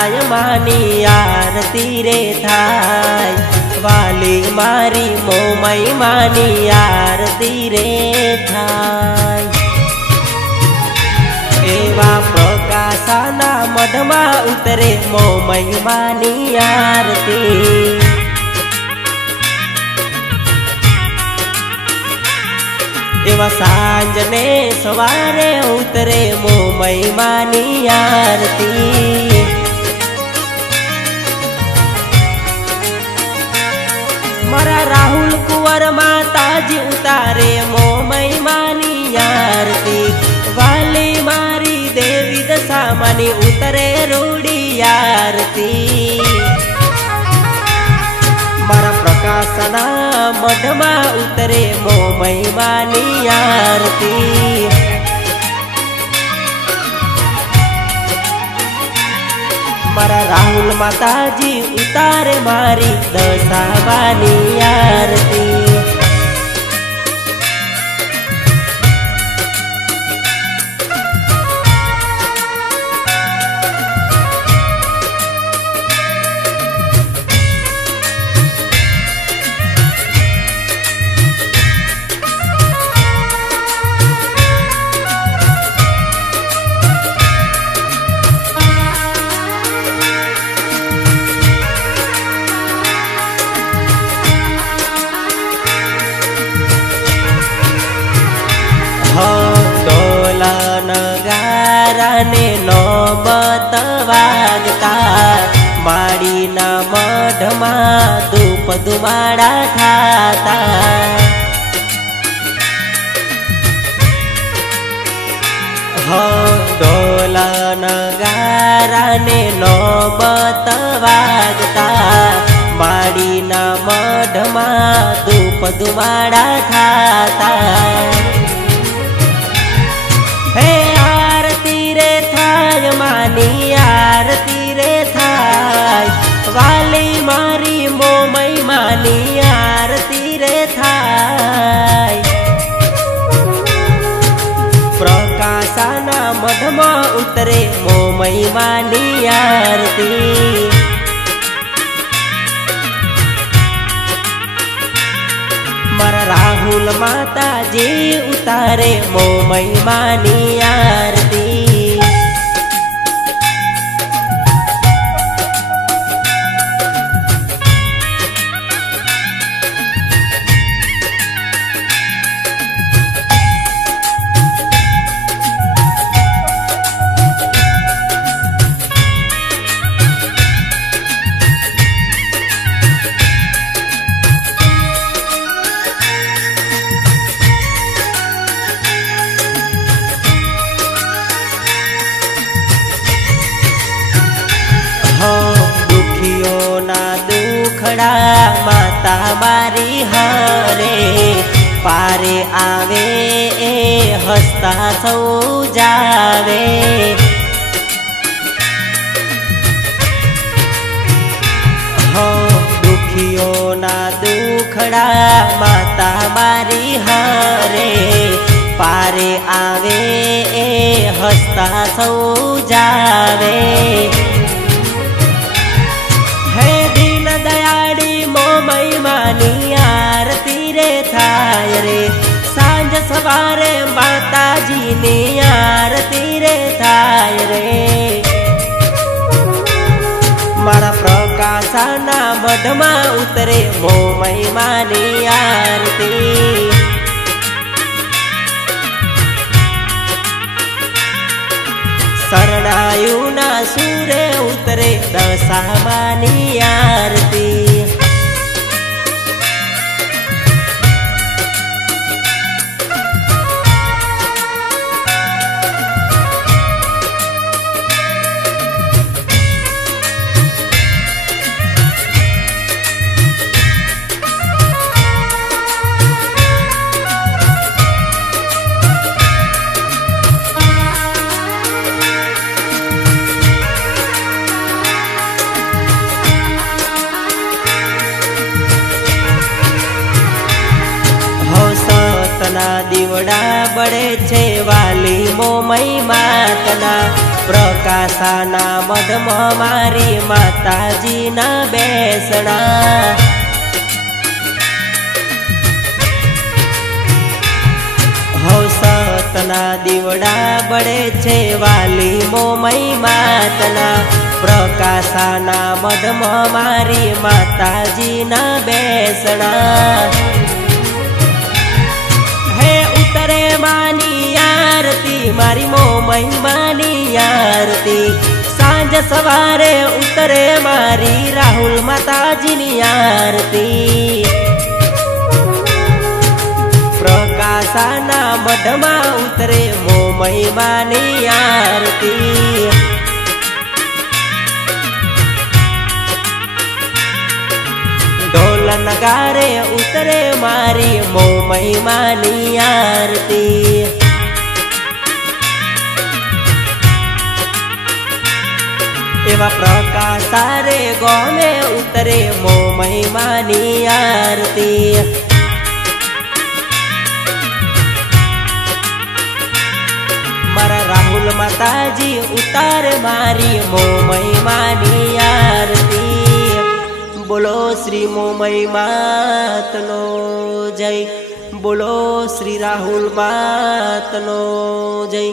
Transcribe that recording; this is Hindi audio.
थाय मानी आरती रे थाय वाली मारी मोमई मानी आरती रे थाय। एवा प्रकाशाना मढमा उतरे मोमई मानी आरती। एवा सांजने सवारे उतरे मोमई मानी आरती। मारा राहुल कुंवर माताजी उतारे मोमई मानी आरती। वाली मारी देवी दशा मानी उतरे रूड़ी आरती। मारा प्रकाशना मढमा उतरे मोमई मानी आरती। मारा राहुल माताजी उतारे मारी दशा मानी आरती। डोला नगारा ने नौबत वागता माड़ीना मढमा धूप धुमाड़ा थाता। डोला नगारा ने नौबत वागता माड़ीना मढमा धूप धुमाड़ा थाता। हे आरती रे थाय मानी आरती रे थाय वाली मारी मोमई मानी आरती रे थाय। प्रकाशाना मढमा उतरे मोमई मानी आरती। मारा राहुल माताजी उतारे मोमई मानी आरती। दुखड़ा माता मारी हरे पारे आवे हस्ता सौ जावे। दुखियो ना दुखड़ा माता मारी हरे पारे आवे हस्ता सौ जावे। दयाड़ी मोमई मानी आरती रे थाय रे सांझ सवारे माताजी ने आरती रे थाय रे। मारा प्रकाशाना मढमा उतरे मोमई मानी आरती। शरणायुना सूरे उतरे दशा मानी आरती। દીવડા બળે છે વાલી મોમ मोमई मातना प्रकाशाना मढમાં मारी माताजीना बेसणा सतना दीवड़ा बड़े छे वाली मोमई मातना प्रकाशाना मढમાં मारी माताजीना बेसणा हे उतरे मानी आरती मारी मोमई मानी आरती सांज सवारे उतरे मारी राहुल माताजीनी आरती प्रकाशाना मढમાં उतरे मोमई मानी आरती ढोल नगारे उतरे मारी मोमई मानी आरती एवा प्रकाशारे गोमे उतरे मोमई मानी आरती मारा राहुल माताजी उतार मारी मोमई मानी आरती बोलो श्री मोमई मातनो जय बोलो श्री राहुल मातनो जय।